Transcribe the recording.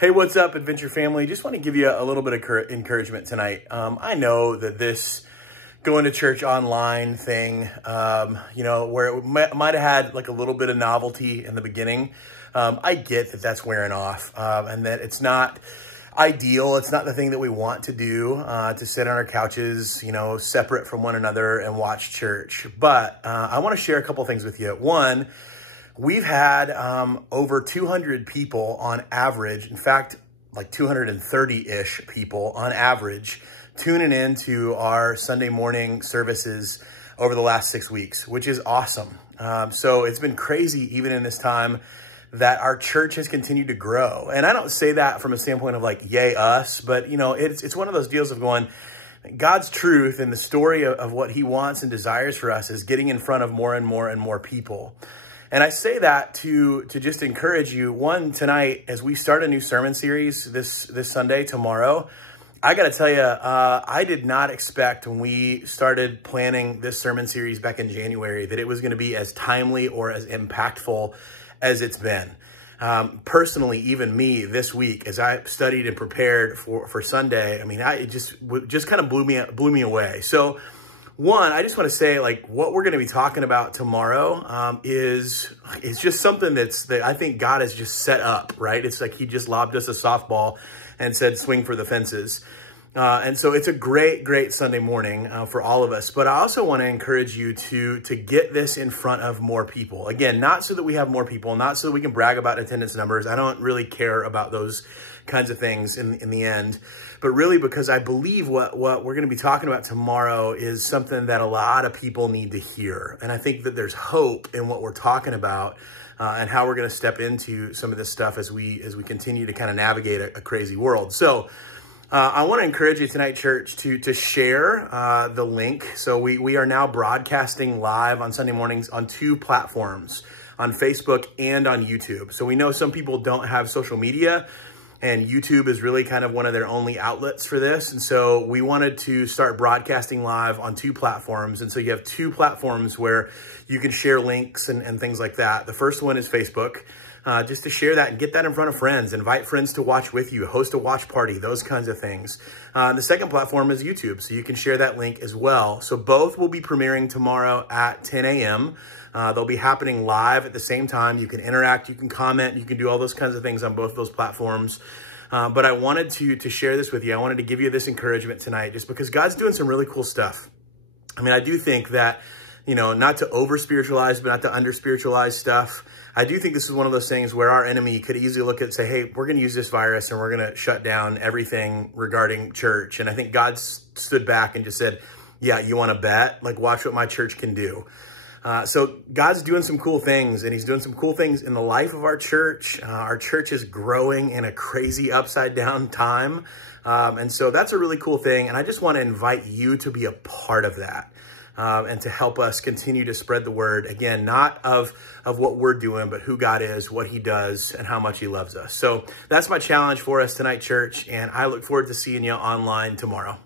Hey, what's up, Adventure family? Just want to give you a little bit of encouragement tonight. I know that this going to church online thing, where it might have had like a little bit of novelty in the beginning. I get that that's wearing off and that it's not ideal. It's not the thing that we want to do, to sit on our couches, separate from one another and watch church. But I want to share a couple things with you. One, we've had over 200 people on average, in fact, like 230-ish people on average, tuning into our Sunday morning services over the last 6 weeks, which is awesome. So it's been crazy even in this time that our church has continued to grow. And I don't say that from a standpoint of like, yay us, but it's one of those deals of going, God's truth and the story of what he wants and desires for us is getting in front of more and more and more people. And I say that to just encourage you. One, tonight, as we start a new sermon series this Sunday, tomorrow, I got to tell you, I did not expect when we started planning this sermon series back in January that it was going to be as timely or as impactful as it's been. Personally, even me this week, as I studied and prepared for Sunday, I mean, it just kind of blew me away. So, one, I just want to say, like, what we're going to be talking about tomorrow is just something that I think God has just set up, right? It's like he just lobbed us a softball and said, swing for the fences. And so it's a great, great Sunday morning for all of us. But I also want to encourage you to get this in front of more people. Again, not so that we have more people, not so that we can brag about attendance numbers. I don't really care about those kinds of things in the end, but really because I believe what we're going to be talking about tomorrow is something that a lot of people need to hear. And I think that there's hope in what we're talking about and how we're going to step into some of this stuff as we continue to kind of navigate a crazy world. So I want to encourage you tonight, church, to share the link. So we are now broadcasting live on Sunday mornings on 2 platforms, on Facebook and on YouTube. So we know some people don't have social media, and YouTube is really kind of one of their only outlets for this. And so we wanted to start broadcasting live on 2 platforms. And so you have 2 platforms where you can share links and things like that. The first one is Facebook, just to share that and get that in front of friends, invite friends to watch with you, host a watch party, those kinds of things. The second platform is YouTube, so you can share that link as well. So both will be premiering tomorrow at 10 a.m. They'll be happening live at the same time. You can interact, you can comment, you can do all those kinds of things on both those platforms. But I wanted to share this with you. I wanted to give you this encouragement tonight just because God's doing some really cool stuff. I mean, I do think that, not to over-spiritualize, but not to under-spiritualize stuff. I do think this is one of those things where our enemy could easily look at and say, hey, we're going to use this virus and we're going to shut down everything regarding church. And I think God stood back and just said, yeah, you want to bet? Like, watch what my church can do. So God's doing some cool things, and he's doing some cool things in the life of our church. Our church is growing in a crazy upside down time. And so that's a really cool thing. And I just want to invite you to be a part of that. And to help us continue to spread the word, again, not of what we're doing, but who God is, what he does, and how much he loves us. So that's my challenge for us tonight, church, and I look forward to seeing you online tomorrow.